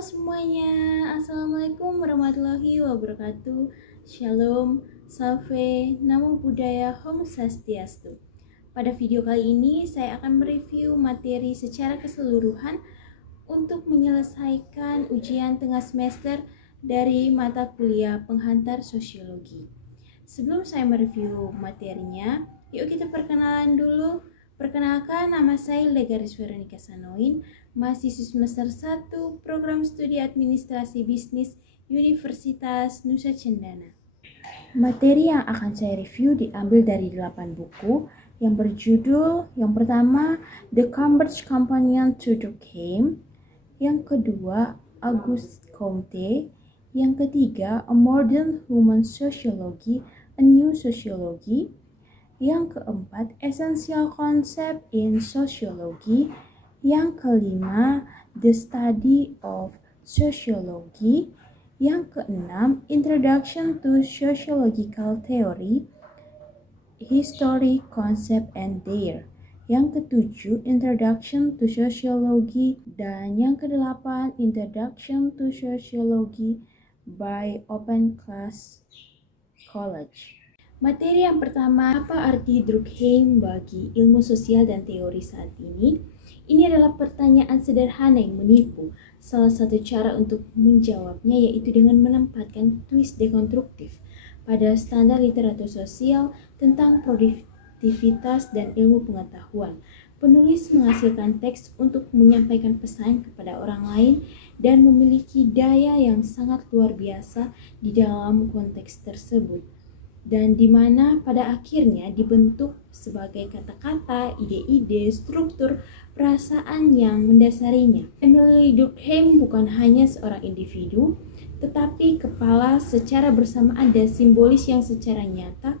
semuanya, Assalamualaikum warahmatullahi wabarakatuh. Shalom, Salve, Namo Buddhaya, Om Swastiastu. Pada video kali ini saya akan mereview materi secara keseluruhan untuk menyelesaikan ujian tengah semester dari mata kuliah penghantar sosiologi. Sebelum saya mereview materinya, yuk kita perkenalan dulu. Perkenalkan, nama saya Legaris Veronica Sanoin, mahasiswa semester 1 Program Studi Administrasi Bisnis Universitas Nusa Cendana. Materi yang akan saya review diambil dari 8 buku yang berjudul yang pertama The Cambridge Companion to Durkheim, yang kedua Auguste Comte, yang ketiga A Modern Human Sociology, A New Sociology, yang keempat Essential Concept in Sociology, yang kelima The Study of Sociology, yang keenam Introduction to Sociological Theory, History, Concept, and Theory, yang ketujuh Introduction to Sociology, dan yang kedelapan Introduction to Sociology by Open Class College. Materi yang pertama, apa arti Durkheim bagi ilmu sosial dan teori saat ini? Ini adalah pertanyaan sederhana yang menipu. Salah satu cara untuk menjawabnya yaitu dengan menempatkan twist dekonstruktif pada standar literatur sosial tentang produktivitas dan ilmu pengetahuan. Penulis menghasilkan teks untuk menyampaikan pesan kepada orang lain dan memiliki daya yang sangat luar biasa di dalam konteks tersebut, dan di mana pada akhirnya dibentuk sebagai kata-kata, ide-ide, struktur, perasaan yang mendasarinya. Emile Durkheim bukan hanya seorang individu, tetapi kepala secara bersamaan dan simbolis yang secara nyata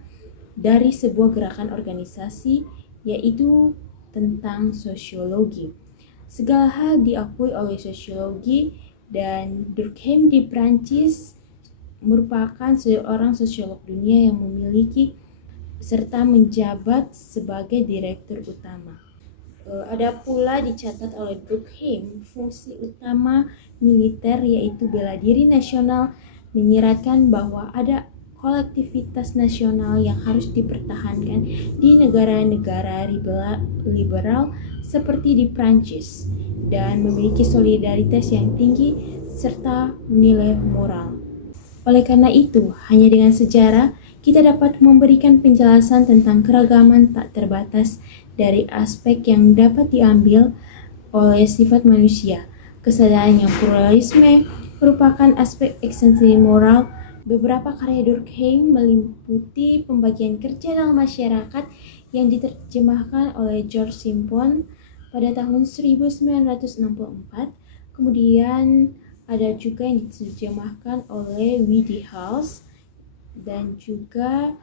dari sebuah gerakan organisasi, yaitu tentang sosiologi. Segala hal diakui oleh sosiologi, dan Durkheim di Prancis merupakan seorang sosiolog dunia yang memiliki serta menjabat sebagai direktur utama. Ada pula dicatat oleh Durkheim fungsi utama militer yaitu bela diri nasional, menyiratkan bahwa ada kolektivitas nasional yang harus dipertahankan di negara-negara liberal seperti di Prancis, dan memiliki solidaritas yang tinggi serta nilai moral. Oleh karena itu, hanya dengan sejarah kita dapat memberikan penjelasan tentang keragaman tak terbatas dari aspek yang dapat diambil oleh sifat manusia. Kesadaran yang pluralisme merupakan aspek esensi moral. Beberapa karya Durkheim meliputi pembagian kerja dalam masyarakat yang diterjemahkan oleh George Simpson pada tahun 1964, kemudian ada juga yang diterjemahkan oleh W.D. Hales, dan juga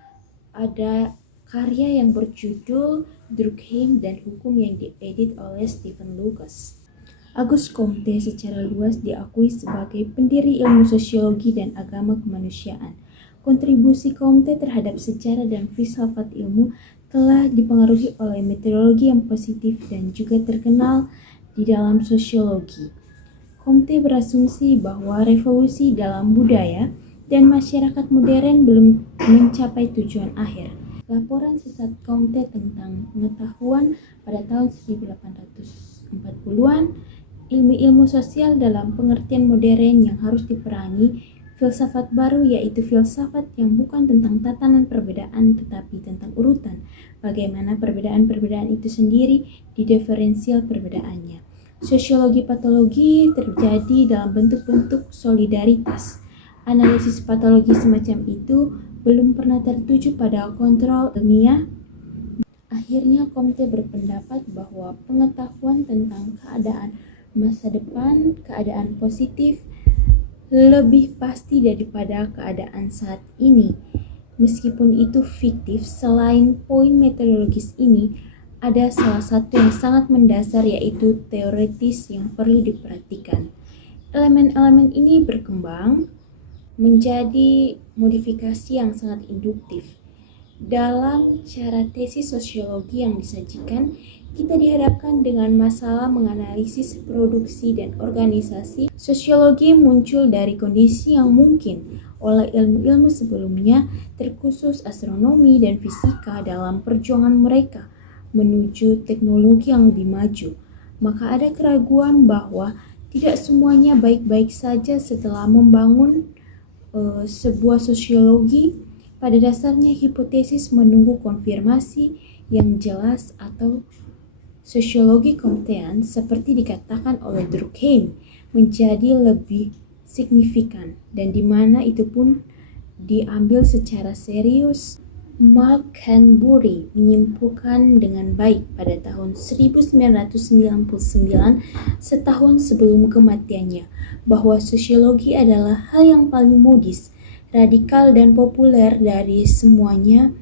ada karya yang berjudul Durkheim dan Hukum yang diedit oleh Stephen Lucas. Auguste Comte secara luas diakui sebagai pendiri ilmu sosiologi dan agama kemanusiaan. Kontribusi Comte terhadap sejarah dan filsafat ilmu telah dipengaruhi oleh metodologi yang positif dan juga terkenal di dalam sosiologi. Comte berasumsi bahwa revolusi dalam budaya dan masyarakat modern belum mencapai tujuan akhir. Laporan sesat Comte tentang pengetahuan pada tahun 1840-an, ilmu-ilmu sosial dalam pengertian modern yang harus diperangi, filsafat baru yaitu filsafat yang bukan tentang tatanan perbedaan tetapi tentang urutan, bagaimana perbedaan-perbedaan itu sendiri didiferensial perbedaannya. Sosiologi patologi terjadi dalam bentuk-bentuk solidaritas. Analisis patologi semacam itu belum pernah tertuju pada kontrol ilmiah. Akhirnya Comte berpendapat bahwa pengetahuan tentang keadaan masa depan, keadaan positif, lebih pasti daripada keadaan saat ini. Meskipun itu fiktif, selain poin metodologis ini, ada salah satu yang sangat mendasar yaitu teoritis yang perlu diperhatikan. Elemen-elemen ini berkembang menjadi modifikasi yang sangat induktif. Dalam cara tesis sosiologi yang disajikan, kita dihadapkan dengan masalah menganalisis produksi dan organisasi. Sosiologi muncul dari kondisi yang mungkin oleh ilmu-ilmu sebelumnya, terkhusus astronomi dan fisika dalam perjuangan mereka menuju teknologi yang lebih maju. Maka ada keraguan bahwa tidak semuanya baik-baik saja setelah membangun sebuah sosiologi. Pada dasarnya hipotesis menunggu konfirmasi yang jelas atau sosiologi kompeten seperti dikatakan oleh Durkheim menjadi lebih signifikan dan di mana itu pun diambil secara serius. Mark Canbury menyimpulkan dengan baik pada tahun 1999, setahun sebelum kematiannya, bahwa sosiologi adalah hal yang paling modis, radikal dan populer dari semuanya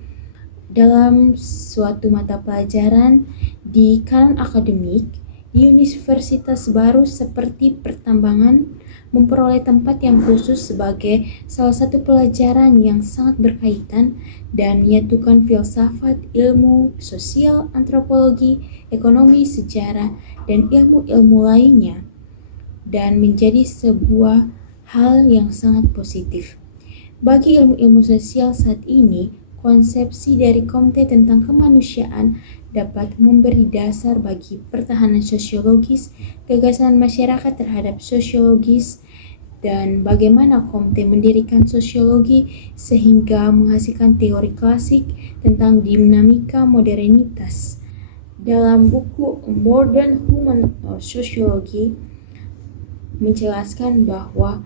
dalam suatu mata pelajaran di kalangan akademik. Di universitas baru seperti pertambangan memperoleh tempat yang khusus sebagai salah satu pelajaran yang sangat berkaitan dan menyatukan filsafat, ilmu sosial, antropologi, ekonomi, sejarah, dan ilmu-ilmu lainnya, dan menjadi sebuah hal yang sangat positif. Bagi ilmu-ilmu sosial saat ini, konsepsi dari Comte tentang kemanusiaan dapat memberi dasar bagi pertahanan sosiologis, gagasan masyarakat terhadap sosiologis, dan bagaimana Comte mendirikan sosiologi sehingga menghasilkan teori klasik tentang dinamika modernitas. Dalam buku Modern Human Sociology menjelaskan bahwa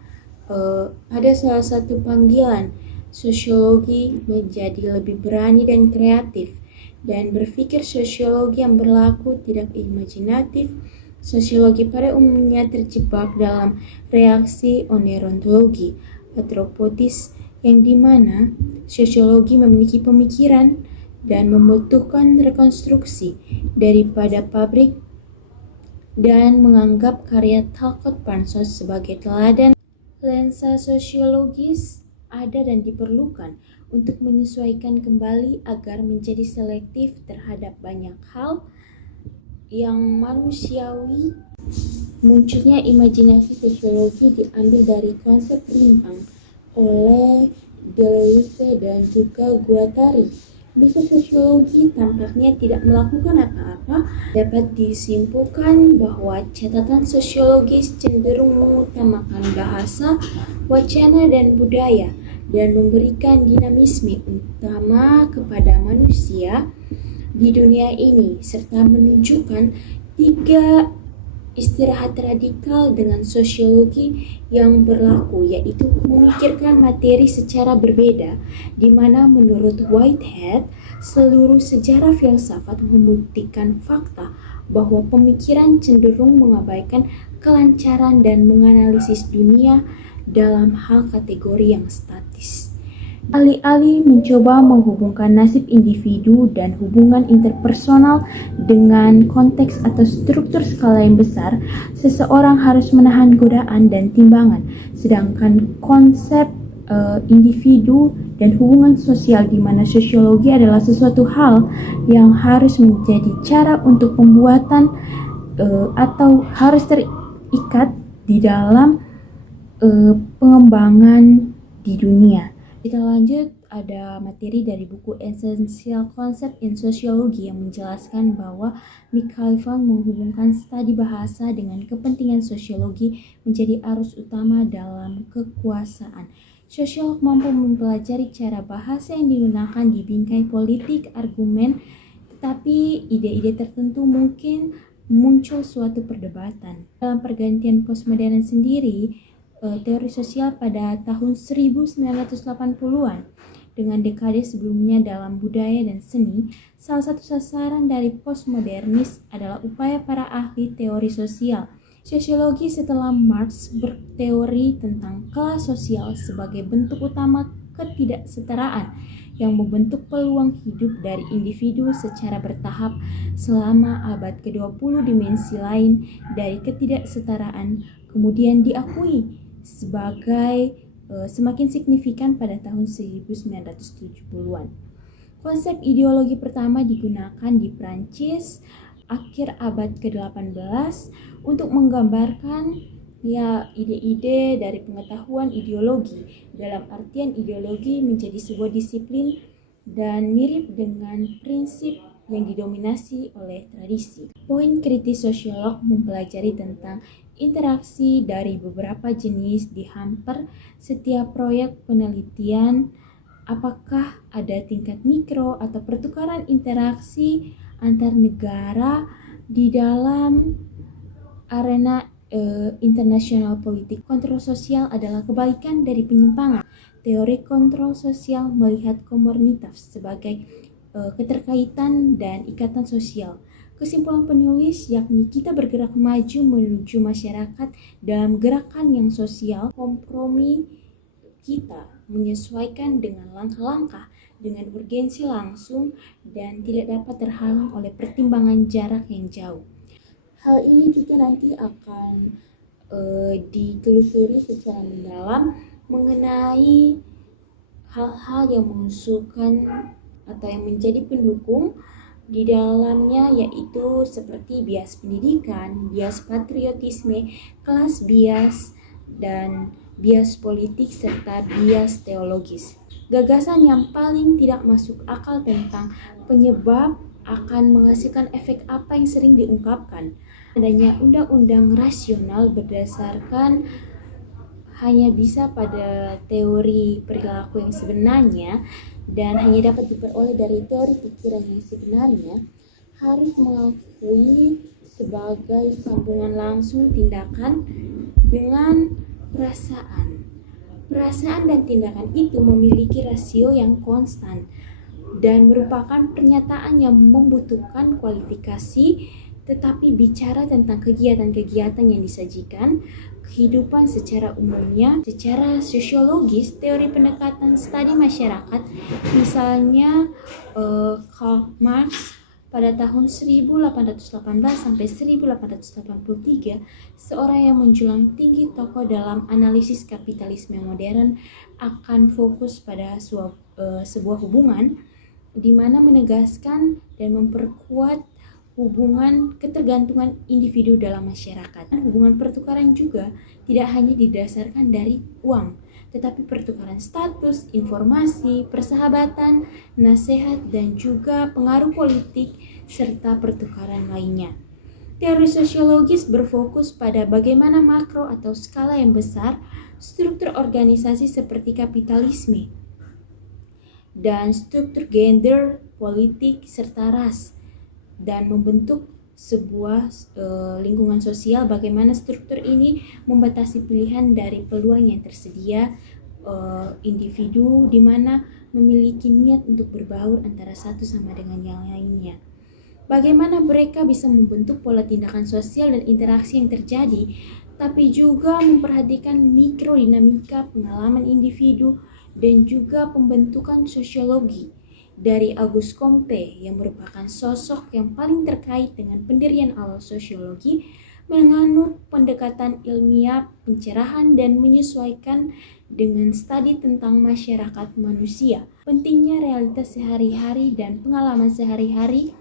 ada salah satu panggilan sosiologi menjadi lebih berani dan kreatif dan berpikir. Sosiologi yang berlaku tidak imajinatif. Sosiologi pada umumnya terjebak dalam reaksi onerontologi antropotis yang dimana sosiologi memiliki pemikiran dan membutuhkan rekonstruksi daripada pabrik dan menganggap karya Talcott Parsons sebagai teladan. Lensa sosiologis ada dan diperlukan untuk menyesuaikan kembali agar menjadi selektif terhadap banyak hal yang manusiawi. Munculnya imajinasi sosiologi diambil dari konsep penyimpang oleh Deleuze dan juga Guattari. Misi sosiologi tampaknya tidak melakukan apa-apa. Dapat disimpulkan bahwa catatan sosiologis cenderung mengutamakan bahasa, wacana, dan budaya dan memberikan dinamisme utama kepada manusia di dunia ini, serta menunjukkan 3 istirahat radikal dengan sosiologi yang berlaku, yaitu memikirkan materi secara berbeda, di mana menurut Whitehead, seluruh sejarah filsafat membuktikan fakta bahwa pemikiran cenderung mengabaikan kelancaran dan menganalisis dunia dalam hal kategori yang statis. Alih-alih mencoba menghubungkan nasib individu dan hubungan interpersonal dengan konteks atau struktur skala yang besar, seseorang harus menahan godaan dan timbangan. Sedangkan konsep individu dan hubungan sosial di mana sosiologi adalah sesuatu hal yang harus menjadi cara untuk pembuatan atau harus terikat di dalam pengembangan di dunia. Kita lanjut, ada materi dari buku Essential Concept in Sociology yang menjelaskan bahwa Mikhail Fromm menghubungkan studi bahasa dengan kepentingan sosiologi menjadi arus utama dalam kekuasaan. Sosiolog mampu mempelajari cara bahasa yang digunakan di bingkai politik, argumen, tetapi ide-ide tertentu mungkin muncul suatu perdebatan. Dalam pergantian postmodern sendiri, teori sosial pada tahun 1980-an dengan dekade sebelumnya dalam budaya dan seni, salah satu sasaran dari postmodernis adalah upaya para ahli teori sosial. Sosiologi setelah Marx berteori tentang kelas sosial sebagai bentuk utama ketidaksetaraan yang membentuk peluang hidup dari individu secara bertahap selama abad ke-20. Dimensi lain dari ketidaksetaraan kemudian diakui sebagai semakin signifikan pada tahun 1970-an. Konsep ideologi pertama digunakan di Prancis akhir abad ke-18 untuk menggambarkan ide-ide dari pengetahuan ideologi. Dalam artian ideologi menjadi sebuah disiplin dan mirip dengan prinsip yang didominasi oleh tradisi. Poin kritis sosiolog mempelajari tentang interaksi dari beberapa jenis di hampir setiap proyek penelitian. Apakah ada tingkat mikro atau pertukaran interaksi antar negara di dalam arena internasional politik? Kontrol sosial adalah kebalikan dari penyimpangan. Teori kontrol sosial melihat komunitas sebagai keterkaitan dan ikatan sosial. Kesimpulan penulis yakni kita bergerak maju menuju masyarakat dalam gerakan yang sosial. Kompromi kita menyesuaikan dengan langkah-langkah dengan urgensi langsung dan tidak dapat terhalang oleh pertimbangan jarak yang jauh. Hal ini juga nanti akan ditelusuri secara mendalam mengenai hal-hal yang mengusulkan atau yang menjadi pendukung di dalamnya, yaitu seperti bias pendidikan, bias patriotisme, kelas bias, dan bias politik serta bias teologis. Gagasan yang paling tidak masuk akal tentang penyebab akan menghasilkan efek apa yang sering diungkapkan. Adanya undang-undang rasional berdasarkan hanya bisa pada teori perilaku yang sebenarnya dan hanya dapat diperoleh dari teori pikiran yang sebenarnya, harus mengakui sebagai sambungan langsung tindakan dengan perasaan. Perasaan dan tindakan itu memiliki rasio yang konstan dan merupakan pernyataan yang membutuhkan kualifikasi, tetapi bicara tentang kegiatan-kegiatan yang disajikan, kehidupan secara umumnya, secara sosiologis, teori pendekatan studi masyarakat, misalnya Karl Marx pada tahun 1818 sampai 1883, seorang yang menjulang tinggi tokoh dalam analisis kapitalisme modern akan fokus pada sebuah hubungan di mana menegaskan dan memperkuat hubungan ketergantungan individu dalam masyarakat. Hubungan pertukaran juga tidak hanya didasarkan dari uang, tetapi pertukaran status, informasi, persahabatan, nasihat, dan juga pengaruh politik, serta pertukaran lainnya. Teori sosiologis berfokus pada bagaimana makro atau skala yang besar struktur organisasi seperti kapitalisme dan struktur gender, politik, serta ras, dan membentuk sebuah lingkungan sosial. Bagaimana struktur ini membatasi pilihan dari peluang yang tersedia individu di mana memiliki niat untuk berbaur antara satu sama dengan yang lainnya. Bagaimana mereka bisa membentuk pola tindakan sosial dan interaksi yang terjadi, tapi juga memperhatikan mikrodinamika pengalaman individu dan juga pembentukan sosiologi dari Auguste Comte yang merupakan sosok yang paling terkait dengan pendirian awal sosiologi, menganut pendekatan ilmiah, pencerahan, dan menyesuaikan dengan studi tentang masyarakat manusia. Pentingnya realitas sehari-hari dan pengalaman sehari-hari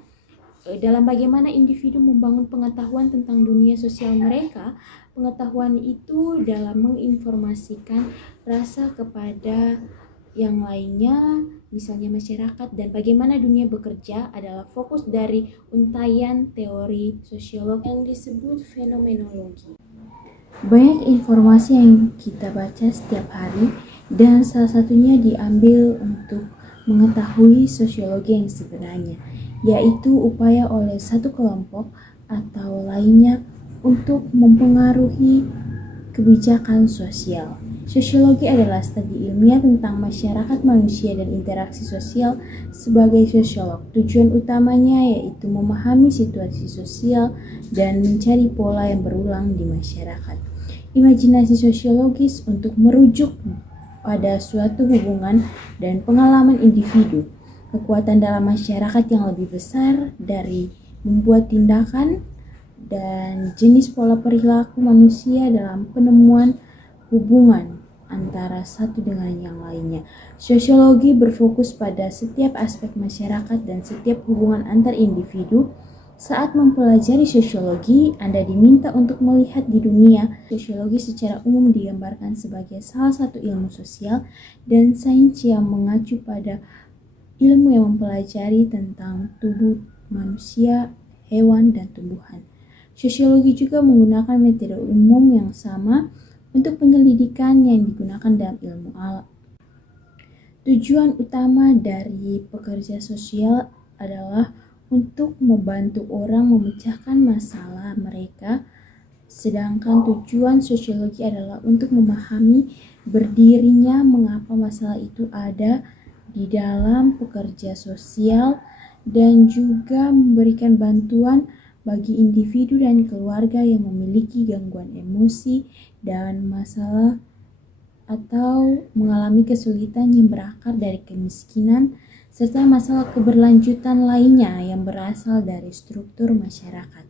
dalam bagaimana individu membangun pengetahuan tentang dunia sosial mereka. Pengetahuan itu dalam menginformasikan rasa kepada yang lainnya, misalnya masyarakat, dan bagaimana dunia bekerja adalah fokus dari untaian teori sosiologi yang disebut fenomenologi. Banyak informasi yang kita baca setiap hari dan salah satunya diambil untuk mengetahui sosiologi yang sebenarnya, yaitu upaya oleh satu kelompok atau lainnya untuk mempengaruhi kebijakan sosial. Sosiologi adalah studi ilmiah tentang masyarakat manusia dan interaksi sosial. Sebagai sosiolog, tujuan utamanya yaitu memahami situasi sosial dan mencari pola yang berulang di masyarakat. Imajinasi sosiologis untuk merujuk pada suatu hubungan dan pengalaman individu. Kekuatan dalam masyarakat yang lebih besar dari membuat tindakan dan jenis pola perilaku manusia dalam penemuan hubungan antara satu dengan yang lainnya. Sosiologi berfokus pada setiap aspek masyarakat dan setiap hubungan antar individu Saat mempelajari sosiologi, Anda diminta untuk melihat di dunia. Sosiologi secara umum digambarkan sebagai salah satu ilmu sosial dan sains yang mengacu pada ilmu yang mempelajari tentang tubuh manusia, hewan, dan tumbuhan. Sosiologi juga menggunakan metode umum yang sama untuk penyelidikan yang digunakan dalam ilmu alam. Tujuan utama dari pekerja sosial adalah untuk membantu orang memecahkan masalah mereka, sedangkan tujuan sosiologi adalah untuk memahami berdirinya mengapa masalah itu ada di dalam pekerja sosial dan juga memberikan bantuan bagi individu dan keluarga yang memiliki gangguan emosi dan masalah atau mengalami kesulitan yang berakar dari kemiskinan serta masalah keberlanjutan lainnya yang berasal dari struktur masyarakat.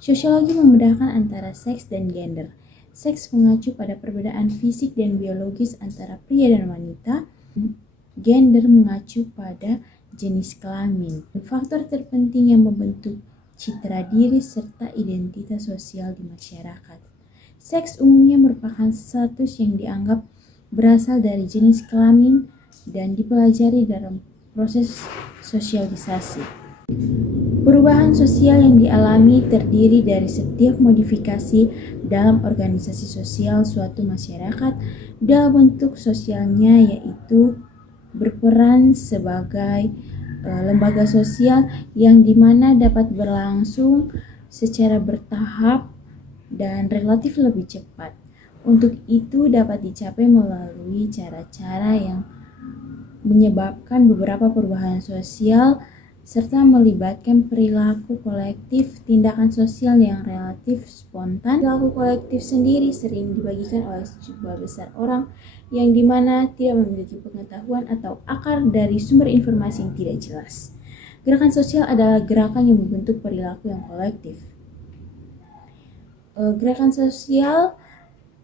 Sosiologi membedakan antara seks dan gender. Seks mengacu pada perbedaan fisik dan biologis antara pria dan wanita. Gender mengacu pada jenis kelamin. Faktor terpenting yang membentuk citra diri serta identitas sosial di masyarakat. Seks umumnya merupakan status yang dianggap berasal dari jenis kelamin dan dipelajari dalam proses sosialisasi. Perubahan sosial yang dialami terdiri dari setiap modifikasi dalam organisasi sosial suatu masyarakat dalam bentuk sosialnya, yaitu berperan sebagai lembaga sosial yang dimana dapat berlangsung secara bertahap dan relatif lebih cepat. Untuk itu dapat dicapai melalui cara-cara yang menyebabkan beberapa perubahan sosial serta melibatkan perilaku kolektif, tindakan sosial yang relatif spontan. Perilaku kolektif sendiri sering dibagikan oleh sejumlah besar orang yang dimana tidak memiliki pengetahuan atau akar dari sumber informasi yang tidak jelas. Gerakan sosial adalah gerakan yang membentuk perilaku yang kolektif. Gerakan sosial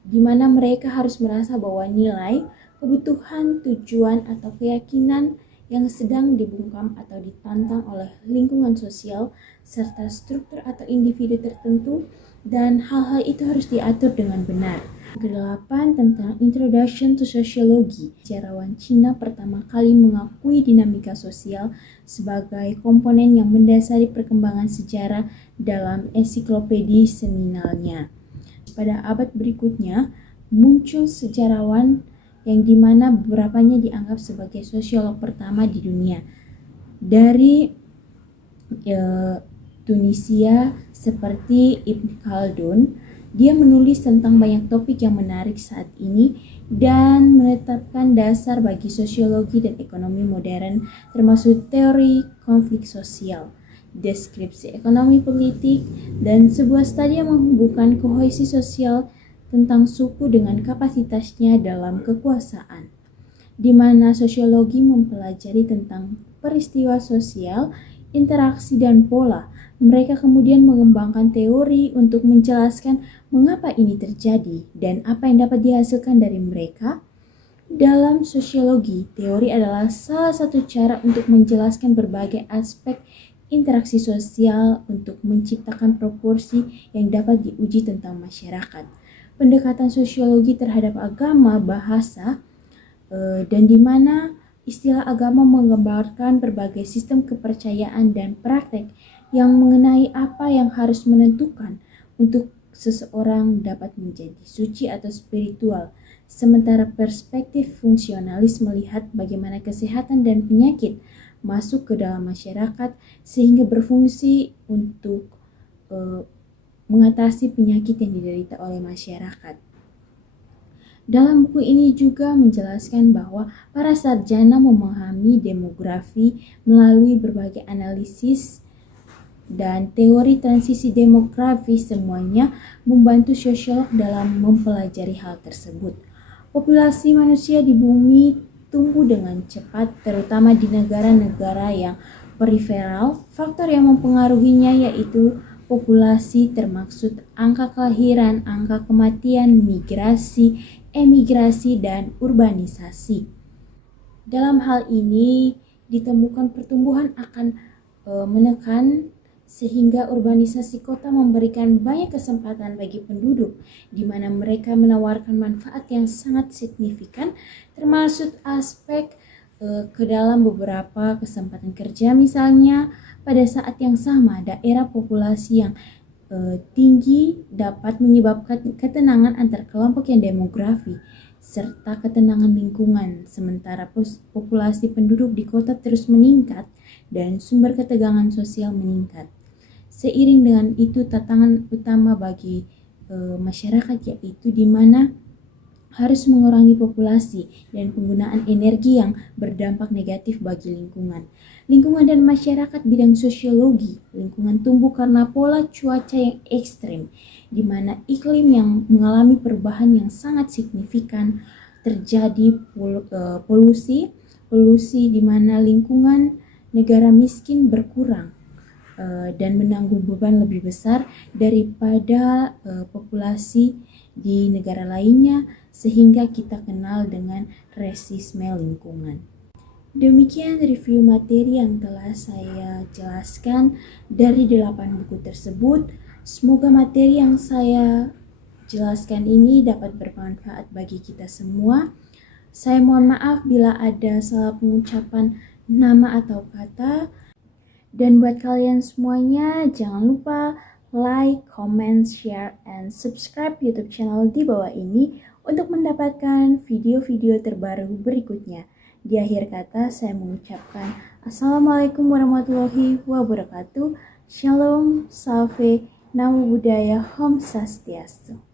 di mana mereka harus merasa bahwa nilai, kebutuhan, tujuan, atau keyakinan yang sedang dibungkam atau ditantang oleh lingkungan sosial serta struktur atau individu tertentu, dan hal-hal itu harus diatur dengan benar. Kedelapan, tentang Introduction to Sociology. Sejarawan Cina pertama kali mengakui dinamika sosial sebagai komponen yang mendasari perkembangan sejarah dalam ensiklopedi seminalnya. Pada abad berikutnya, muncul sejarawan yang dimana beberapanya dianggap sebagai sosiolog pertama di dunia. Dari Tunisia seperti Ibn Khaldun, dia menulis tentang banyak topik yang menarik saat ini dan menetapkan dasar bagi sosiologi dan ekonomi modern, termasuk teori konflik sosial, deskripsi ekonomi politik, dan sebuah studi yang menghubungkan kohesi sosial tentang suku dengan kapasitasnya dalam kekuasaan, di mana sosiologi mempelajari tentang peristiwa sosial, interaksi, dan pola. Mereka kemudian mengembangkan teori untuk menjelaskan mengapa ini terjadi dan apa yang dapat dihasilkan dari mereka. Dalam sosiologi, teori adalah salah satu cara untuk menjelaskan berbagai aspek interaksi sosial untuk menciptakan proporsi yang dapat diuji tentang masyarakat. Pendekatan sosiologi terhadap agama, bahasa, dan di mana istilah agama menggambarkan berbagai sistem kepercayaan dan praktek yang mengenai apa yang harus menentukan untuk seseorang dapat menjadi suci atau spiritual. Sementara perspektif fungsionalis melihat bagaimana kesehatan dan penyakit masuk ke dalam masyarakat sehingga berfungsi untuk mengatasi penyakit yang diderita oleh masyarakat. Dalam buku ini juga menjelaskan bahwa para sarjana memahami demografi melalui berbagai analisis dan teori transisi demografi, semuanya membantu sosiolog dalam mempelajari hal tersebut. Populasi manusia di bumi tumbuh dengan cepat, terutama di negara-negara yang periferal. Faktor yang mempengaruhinya yaitu populasi, termaksud angka kelahiran, angka kematian, migrasi, emigrasi, dan urbanisasi. Dalam hal ini ditemukan pertumbuhan akan menekan sehingga urbanisasi kota memberikan banyak kesempatan bagi penduduk, di mana mereka menawarkan manfaat yang sangat signifikan, termasuk aspek ke dalam beberapa kesempatan kerja. Misalnya, pada saat yang sama, daerah populasi yang tinggi dapat menyebabkan ketenangan antar kelompok yang demografi serta ketenangan lingkungan, sementara populasi penduduk di kota terus meningkat dan sumber ketegangan sosial meningkat. Seiring dengan itu, tantangan utama bagi masyarakat yaitu di mana harus mengurangi populasi dan penggunaan energi yang berdampak negatif bagi lingkungan. Lingkungan dan masyarakat bidang sosiologi. Lingkungan tumbuh karena pola cuaca yang ekstrem, di mana iklim yang mengalami perubahan yang sangat signifikan, terjadi polusi di mana lingkungan negara miskin berkurang dan menanggung beban lebih besar daripada populasi di negara lainnya, sehingga kita kenal dengan rasisme lingkungan. Demikian review materi yang telah saya jelaskan dari 8 buku tersebut. Semoga materi yang saya jelaskan ini dapat bermanfaat bagi kita semua. Saya mohon maaf bila ada salah pengucapan nama atau kata. Dan buat kalian semuanya, jangan lupa like, comment, share, and subscribe YouTube channel di bawah ini untuk mendapatkan video-video terbaru berikutnya. Di akhir kata, saya mengucapkan Assalamualaikum warahmatullahi wabarakatuh. Shalom, Salve, Namo Buddhaya, Om Swastiastu.